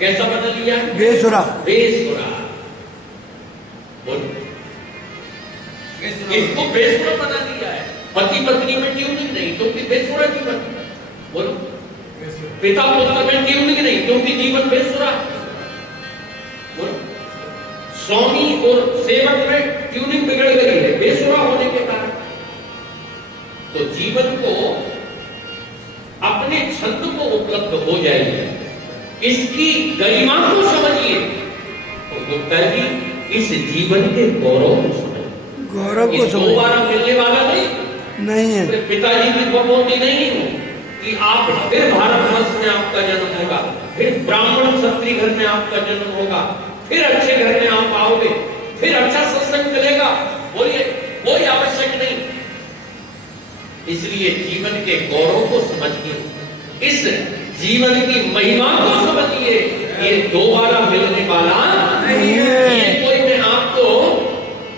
कैसा बना लिया? बेसुरा। बेसुरा। बोलो, इसको बेसुरा बना दिया है। पति पत्नी में ट्यूनिंग नहीं क्योंकि बेसुरा जीवन। बोलो, पिता पुत्र में ट्यूनिंग नहीं क्योंकि जीवन बेसुरा। बोलो, स्वामी और सेवक में ट्यूनिंग बिगड़ गई है बेसुरा होने के कारण। तो जीवन को अपने छंद को उपलब्ध हो जाएगी, इसकी गरिमा को समझिए। तो गुप्ता जी इस जीवन के गौरव को समझिए। गौरव को समझिए, दोबारा मिलने वाला नहीं है। पिताजी की प्रपोती नहीं हो कि आप फिर भारतवर्ष में आपका जन्म होगा, फिर ब्राह्मण क्षत्रिय घर में आपका जन्म होगा, फिर अच्छे घर में आप आओगे, फिर अच्छा सत्संग मिलेगा। बोलिए, कोई आवश्यक नहीं। इसलिए जीवन के गौरव को समझिए, इस जीवन की महिमा को समझिए। ये दोबारा मिलने वाला नहीं है। ये कोई मैं आपको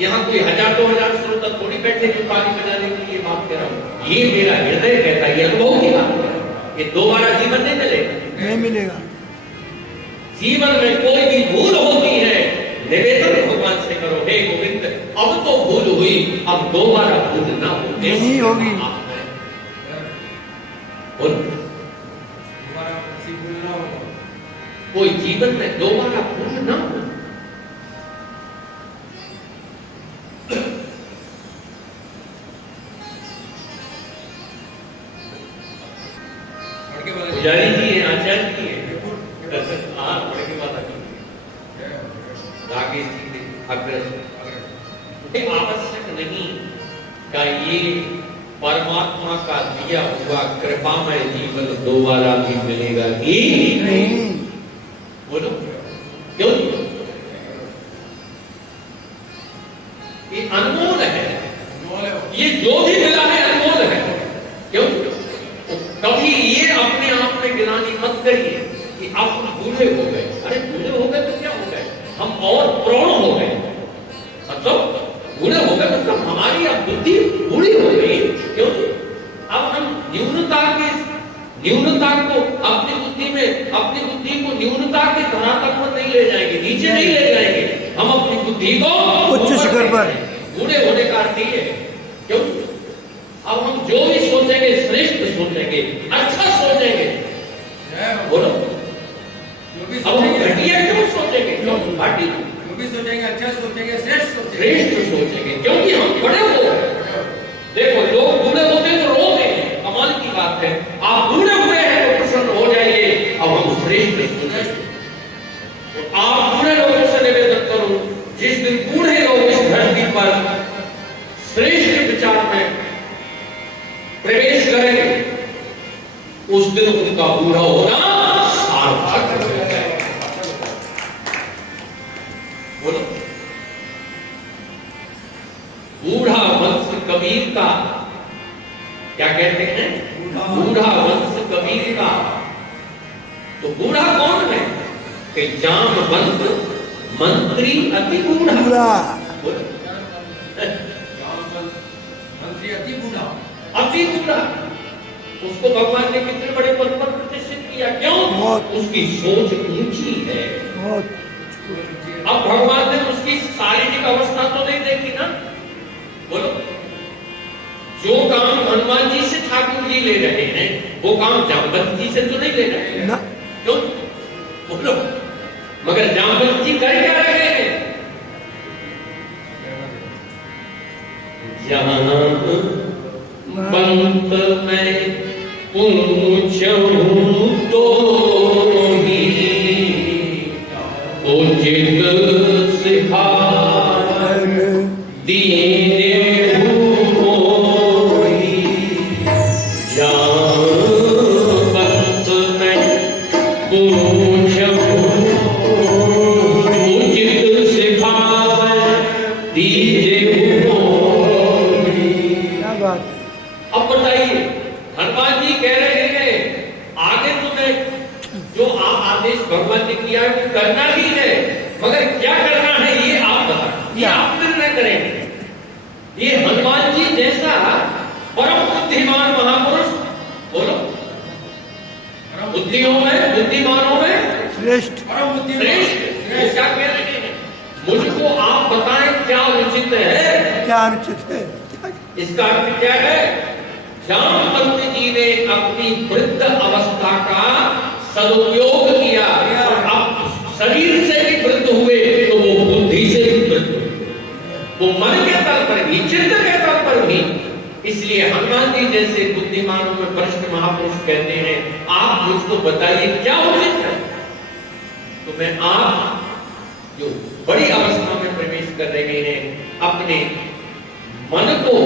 यहाँ कोई हजार 2000 श्रोता थोड़ी बैठे जो ताली बजाने के लिए बात कर रहा हूँ। ये मेरा हृदय कहता है, ये अनुभव की बात है। ये दोबारा जीवन नहीं मिलेगा, नहीं मिलेगा। जीवन में कोई भी भूल होती है, निवेदन भगवान से करो, हे गोविंद अब तो भूल हुई, अब दोबारा भूल ना हो। नहीं होगी। कोई जीवन में दोबारा भूल ना हो। पुजारी जी हैं, आचार्य जी हैं, हाँ पढ़ के बात आगे अग्रसर आवश्यक नहीं का ये परमात्मा का दिया हुआ कृपामय जीवन दोबारा भी मिलेगा कि नहीं। बोलो क्यों? ये अनमोल है, ये जो भी मिला है अनमोल है। क्यों? कभी ये अपने आप में गिलानी मत करिए कि आप बूढ़े हो गए। अरे बूढ़े हो गए तो क्या हो गए, हम और प्रौढ़ हो गए। मतलब बूढ़े हो गए मतलब हमारी अब बुद्धि बूढ़ी हो गई। क्यों? अब हम न्यूनता को अपनी बुद्धि को न्यूनता के धरातल पर नहीं ले जाएंगे, नीचे नहीं ले जाएंगे। हम अपनी बुद्धि को उच्च शिखर पर। बूढ़े होने का अर्थ है। क्यों? अब हम जो भी सोचेंगे श्रेष्ठ सोचेंगे, अच्छा सोचेंगे। बोलो, अब हम घटिया क्यों सोचेंगे? क्यों घाटी सोचेंगे, अच्छा सोचेंगे, श्रेष्ठ सोचेंगे क्योंकि हम बड़े हो गए। देखो लोग बूढ़े होते हैं तो रोते हैं, कमाल की बात है। आप बूढ़े हुए हैं तो प्रसन्न हो जाइए, अब हम श्रेष्ठ सोचेंगे। तो आप बूढ़े लोगों से निवेदन करो, जिस दिन बूढ़े लोग इस धरती पर श्रेष्ठ विचार में प्रवेश करेंगे, उस दिन उनका बूढ़ा होना सार्थक हो जाएगा। बोलो, बूढ़ा वंश कबीर का, क्या कहते हैं? बूढ़ा वंश कबीर का। तो बूढ़ा कौन है? कि जामवंत मंत्री अति बूढ़ा। मंत्री अति बूढ़ा, अति बूढ़ा। उसको भगवान ने कितने बड़े पद पर प्रतिष्ठित किया। क्यों? उसकी सोच ऊंची है। अब भगवान ने उसकी शारीरिक अवस्था तो नहीं देखी ना। बोलो, जो काम हनुमान जी से ठाकुर जी ले रहे हैं वो काम जामवंत जी से तो नहीं ले रहे हैं। क्यों? बोलो, मगर जामवंत जी कर क्या रहे हैं? पंत में पूछूं तो ही उचित सिखार दीने होई। पंत में पूछूं उचित सिखार दीने। अब बताइए, हनुमान जी कह रहे हैं आगे तुम्हें जो आदेश भगवान ने किया है वो करना ही है, मगर क्या करना है ये आप बताएं, ये आप निर्णय करेंगे। ये हनुमान जी जैसा परम बुद्धिमान महापुरुष, बोलो, बुद्धियों में बुद्धिमानों में श्रेष्ठ परम बुद्धिमान श्रेष्ठ। वो क्या कह रहे हैं? मुझको आप बताएं क्या उचित है। क्या अनुचित है। इसका अर्थ क्या है? जामवंत जी ने अपनी वृद्ध अवस्था का सदुपयोग किया और अब शरीर से भी वृद्ध हुए तो वो बुद्धि से भी वृद्ध हुए, वो मन के तल पर भी, चित्त के तल पर भी। इसलिए हनुमान जी जैसे बुद्धिमानों में वरिष्ठ महापुरुष कहते हैं, आप मुझको बताइए क्या उचित है। तो मैं आप जो बड़ी अवस्था में प्रवेश कर रहे हैं, अपने मन को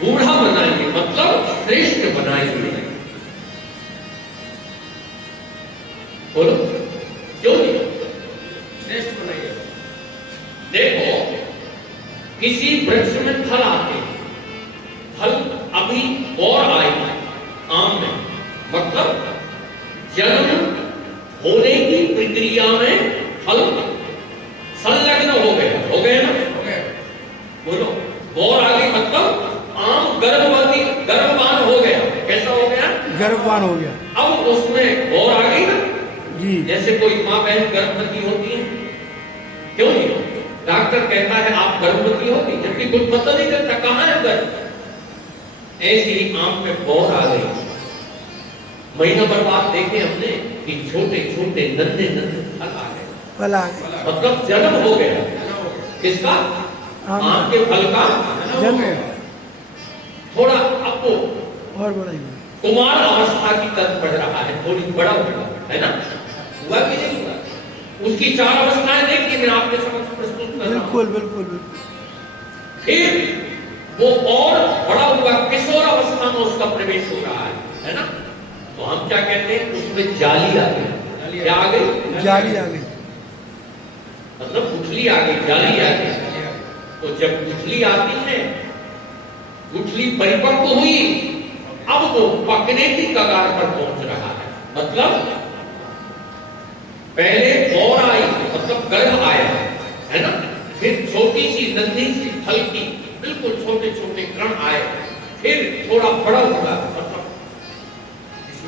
बूढ़ा बनाइए, मतलब श्रेष्ठ बनाइए। बोलो क्यों नहीं? श्रेष्ठ बनाइए। देखो, किसी वृक्ष में फल आते हैं, फल अभी और आए आम में, मतलब जन्म होने की प्रक्रिया में फल संलग्न हो गए ना? हो गए। बोलो, और आगे मतलब आम गर्भवान हो गया। कैसा हो गया? गर्भवान हो गया। अब उसमें और आ गई ना, जी। जैसे कोई माँ बहन गर्भवती होती है, क्यों नहीं? डॉक्टर कहता है आप गर्भवती होगी, जबकि कुछ पता नहीं चलता कहाँ है गर्भ। ऐसे ही आम में बौर आ गई। महीना भर बाद देखे हमने कि छोटे छोटे नन्हे नन्हे फल आ गए, फल आ गया। मतलब जन्म हो गया। किसका? आम के फल का जन्म थोड़ा अब वो और बड़ा ही कुमार अवस्था की तरफ बढ़ रहा है, थोड़ी बड़ा हुआ है ना? हुआ कि नहीं हुआ? उसकी 4 अवस्थाएं देखिए, मैं आपके समक्ष प्रस्तुत कर रहा हूं। बिल्कुल बिल्कुल बिल्कुल। फिर वो और बड़ा हुआ, किशोर अवस्था में उसका प्रवेश हो रहा है ना? तो हम क्या कहते हैं, उसमें जाली आ गई। क्या आ गई? जाली आ गई। मतलब गुठली आ गई, जाली आ गई। तो जब गुठली आती है, गुठली परिपक्व हुई, अब वो पकने की कगार पर पहुंच रहा है। मतलब पहले और आई, मतलब गर्भ आया है ना? फिर छोटी सी नन्ही सी फल की बिल्कुल छोटे छोटे कण आए, फिर थोड़ा बड़ा हुआ, मतलब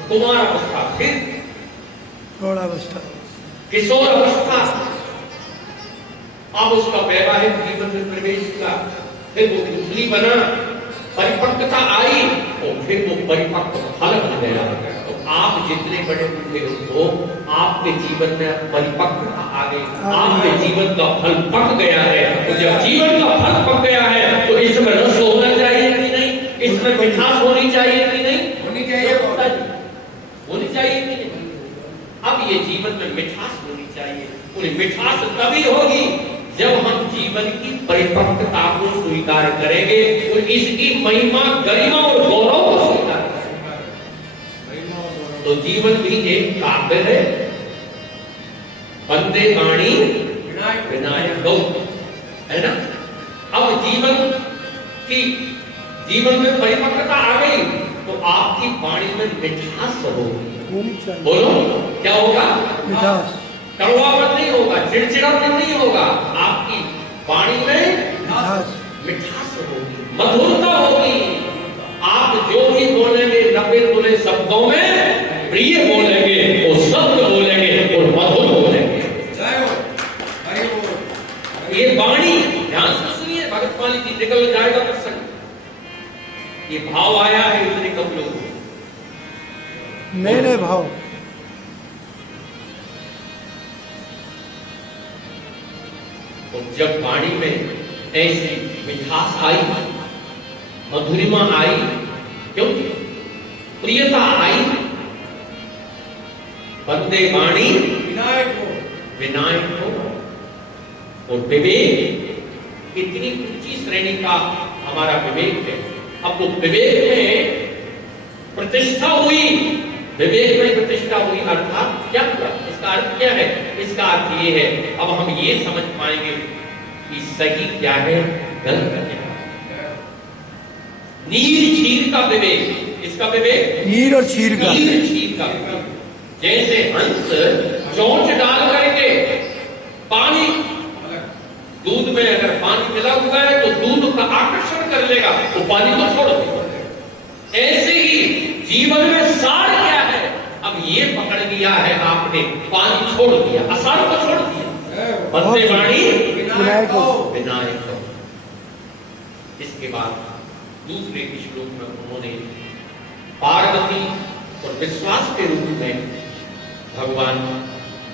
कुमार अवस्था, फिर प्रौढ़ अवस्था, किशोर अवस्था। अब उसका वैवाहिक जीवन में प्रवेश हुआ, फिर वो गुठली बना, परिपक्वता आई और फिर वो परिपक्व फल बन गया। तो आप जितने बड़े बूढ़े हो, आपके जीवन में परिपक्वता आ गई, आपके जीवन का फल पक गया है। तो जब जीवन का फल पक गया है तो इसमें रस होना चाहिए कि नहीं? इसमें मिठास होनी चाहिए कि नहीं? होनी चाहिए। होनी चाहिए कि नहीं? अब ये जीवन में मिठास होनी चाहिए। उन्हें मिठास तभी होगी जब हम जीवन की परिपक्वता को स्वीकार करेंगे और इसकी महिमा, गरिमा और गौरव को स्वीकार करेंगे। तो जीवन भी एक काव्य है, बंदे वाणी विनायक गौ, है ना? अब जीवन में परिपक्वता आ गई तो आपकी वाणी में मिठास होगी। बोलो क्या होगा? मिठास। कड़वापन नहीं होगा, चिड़चिड़ापन नहीं होगा, आपकी वाणी में मिठास होगी, मधुरता होगी। आप जो भी बोलेंगे 90 तुले शब्दों में प्रिय बोलेंगे, वो शब्द बोलेंगे और मधुर बोलेंगे। ये वाणी ध्यान से सुनिए, भगत माली जी, निकल जाएगा प्रसंग। ये भाव आया है इतने कम लोगों को, नए नए भाव। और जब वाणी में ऐसी मिठास आई, मधुरिमा आई, क्यों? प्रियता आई, बंदे वाणी विनायक हो और विवेक, इतनी ऊंची श्रेणी का हमारा विवेक है। अब वो विवेक में प्रतिष्ठा हुई, विवेक में प्रतिष्ठा हुई अर्थात क्या हुआ? इसका अर्थ क्या है? इसका अर्थ ये है, अब हम ये समझ पाएंगे कि सही क्या है, गलत क्या है। नीर क्षीर का विवेक, इसका विवेक नीर और क्षीर का। नीर क्षीर का विवेक। जैसे हंस चोंच डाल करके पानी, दूध में अगर पानी मिला हुआ है तो दूध का आकर्षण कर लेगा, तो पानी को छोड़ देगा। ऐसे ही जीवन में सार क्या है? अब ये पकड़ लिया है आपने, पानी छोड़ दिया, आषाढ़ को छोड़ दिया, बंदे वाणी विनायक हो। विनायक हो। इसके बाद दूसरे श्लोक में उन्होंने पार्वती और विश्वास के रूप में भगवान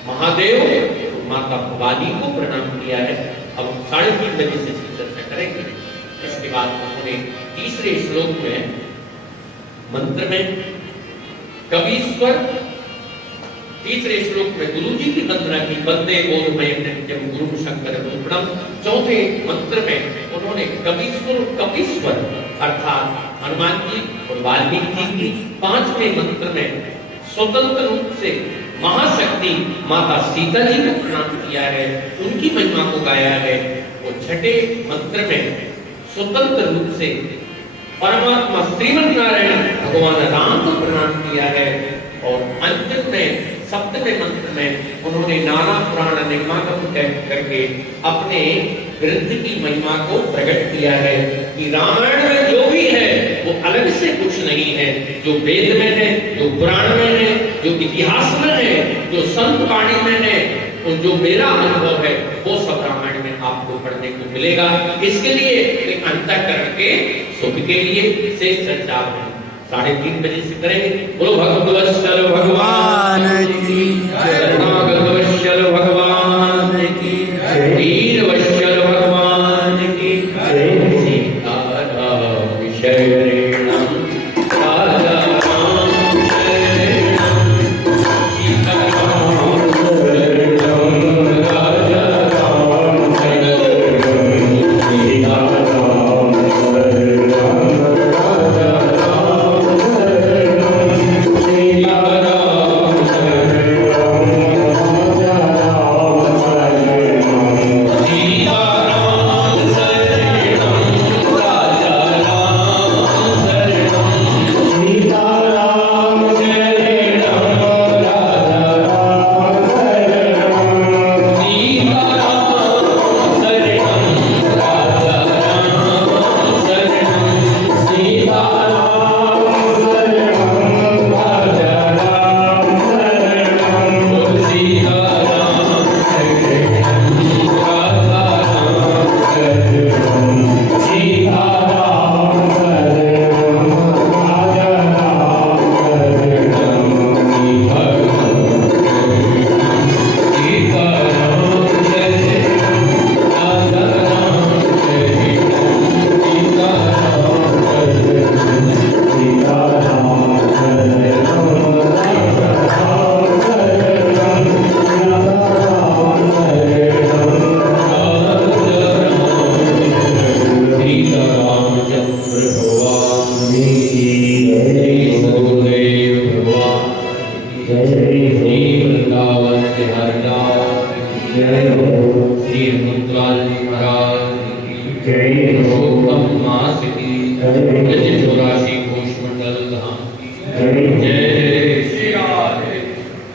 महादेव और माता भवानी को प्रणाम किया है। अब 3:30 बजे से इसकी चर्चा करेंगे। इसके बाद उन्होंने तीसरे श्लोक में मंत्र में कवीश्वर, तीसरे श्लोक में गुरु जी की वंदना की, वंदे बोधमय नित्यम गुरु शंकर रूपणम। चौथे मंत्र में उन्होंने कपीश्वर अर्थात हनुमान जी और वाल्मीकि जी की, पांचवें मंत्र में स्वतंत्र रूप से महाशक्ति माता सीता जी को प्रणाम किया है, उनकी महिमा को गाया है। और छठे मंत्र में स्वतंत्र रूप से परमात्मा श्रीमद नारायण भगवान राम को प्रणाम किया है। और अंतिम में सप्तमें मंत्र में उन्होंने नाना पुराण निर्माण करके अपने ग्रंथ की महिमा को प्रकट किया है कि रामायण में जो भी है वो अलग से कुछ नहीं है, जो वेद में है, जो पुराण में है, जो इतिहास में है, जो संत वाणी में है, और जो मेरा अनुभव है वो सब रामायण में आपको पढ़ने को मिलेगा। इसके लिए अंतःकरण के सुख के लिए से चर्चा है 3:30 बजे से करेंगे। बोलो भगवत्वत्सल भगवान की जय, भगवत्वत्सल भगवान की जय, वीरवत्सल भगवान की जय। सीताराम शरणं राम शरणं, सीताराम शरणं राम शरणं, सीताराम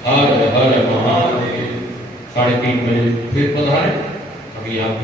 हर हर महादेव। 3:30 बजे फिर पधारे। अभी आप